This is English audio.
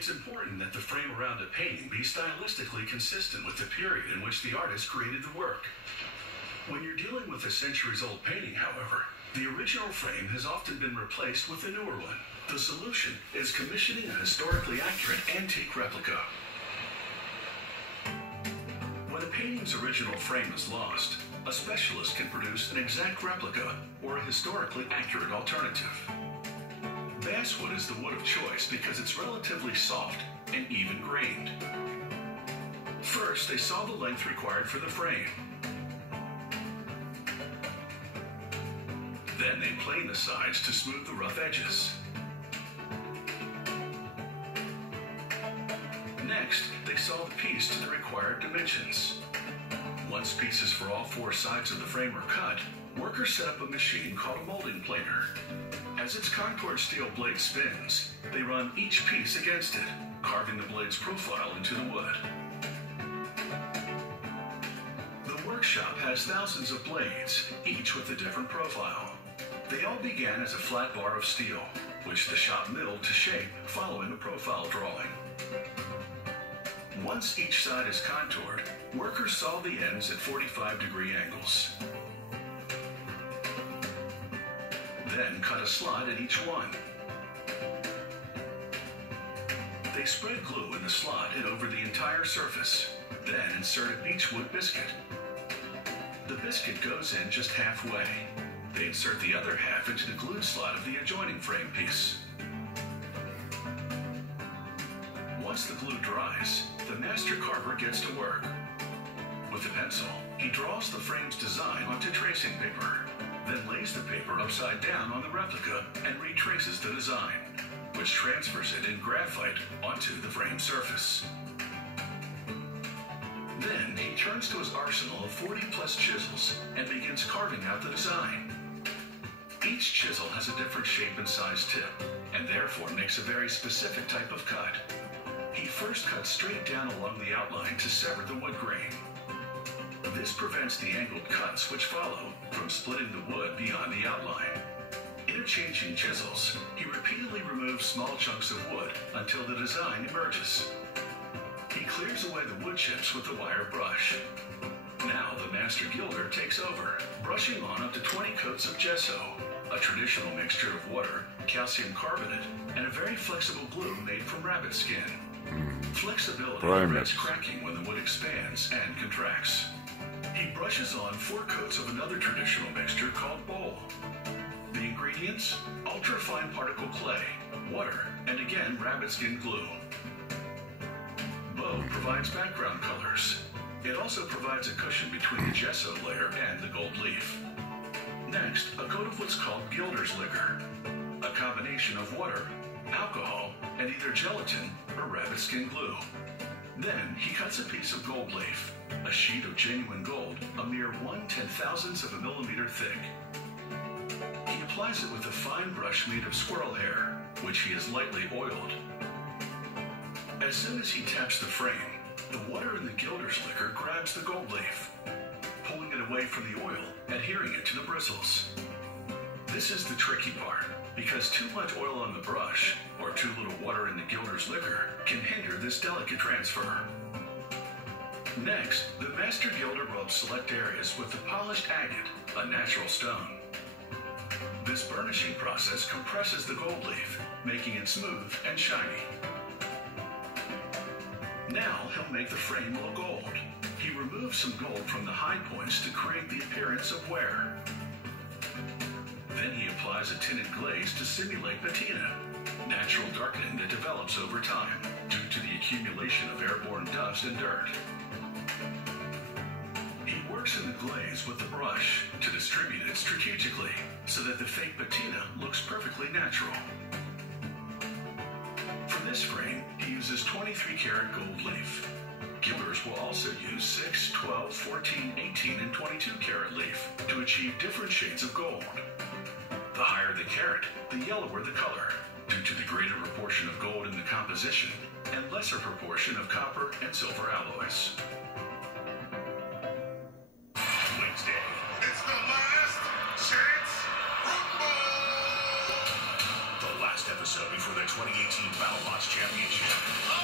It's important that the frame around a painting be stylistically consistent with the period in which the artist created the work. When you're dealing with a centuries-old painting, however, the original frame has often been replaced with a newer one. The solution is commissioning a historically accurate antique replica. When a painting's original frame is lost, a specialist can produce an exact replica or a historically accurate alternative. Basswood is the wood of choice because it's relatively soft and even-grained. First, they saw the length required for the frame. Then they plane the sides to smooth the rough edges. Next, they saw the piece to the required dimensions. Once pieces for all four sides of the frame are cut, workers set up a machine called a molding planer. As its contoured steel blade spins, they run each piece against it, carving the blade's profile into the wood. The workshop has thousands of blades, each with a different profile. They all began as a flat bar of steel, which the shop milled to shape following a profile drawing. Once each side is contoured, workers saw the ends at 45-degree angles. Then cut a slot at each one. They spread glue in the slot and over the entire surface, then insert a beechwood biscuit. The biscuit goes in just halfway. They insert the other half into the glued slot of the adjoining frame piece. Once the glue dries, the master carver gets to work. With a pencil, he draws the frame's design onto tracing paper, then lays the paper upside down on the replica and retraces the design, which transfers it in graphite onto the frame surface. Then he turns to his arsenal of 40-plus chisels and begins carving out the design. Each chisel has a different shape and size tip, and therefore makes a very specific type of cut. He first cuts straight down along the outline to sever the wood grain. This prevents the angled cuts which follow from splitting the wood beyond the outline. Interchanging chisels, he repeatedly removes small chunks of wood until the design emerges. He clears away the wood chips with a wire brush. Now the master gilder takes over, brushing on up to 20 coats of gesso, a traditional mixture of water, calcium carbonate, and a very flexible glue made from rabbit skin. Flexibility prevents cracking when the wood expands and contracts. He brushes on 4 coats of another traditional mixture called bole. The ingredients? Ultra-fine particle clay, water, and again rabbit skin glue. Bow provides background colors. It also provides a cushion between the gesso layer and the gold leaf. Next, a coat of what's called gilder's liquor, a combination of water, alcohol, and either gelatin or rabbit skin glue. Then he cuts a piece of gold leaf, a sheet of genuine gold, a mere 1/10,000th of a millimeter thick. He applies it with a fine brush made of squirrel hair, which he has lightly oiled. As soon as he taps the frame, the water in the gilder's liquor grabs the gold leaf, pulling it away from the oil, adhering it to the bristles. This is the tricky part, because too much oil on the brush, or too little water in the gilder's liquor, can hinder this delicate transfer. Next, the master gilder rubs select areas with the polished agate, a natural stone. This burnishing process compresses the gold leaf, making it smooth and shiny. Now he'll make the frame look gold. He removes some gold from the high points to create the appearance of wear. Then he applies a tinted glaze to simulate patina, natural darkening that develops over time due to the accumulation of airborne dust and dirt. He works in the glaze with the brush to distribute it strategically so that the fake patina looks perfectly natural. For this frame, he uses 23-karat gold leaf. Gilders will also use 6, 12, 14, 18, and 22-karat leaf to achieve different shades of gold. The higher the carat, the yellower the color, due to the greater proportion of gold in the composition and lesser proportion of copper and silver alloys. Wednesday. It's the last chance rumble! The last episode episode before the 2018 BattleBots Championship.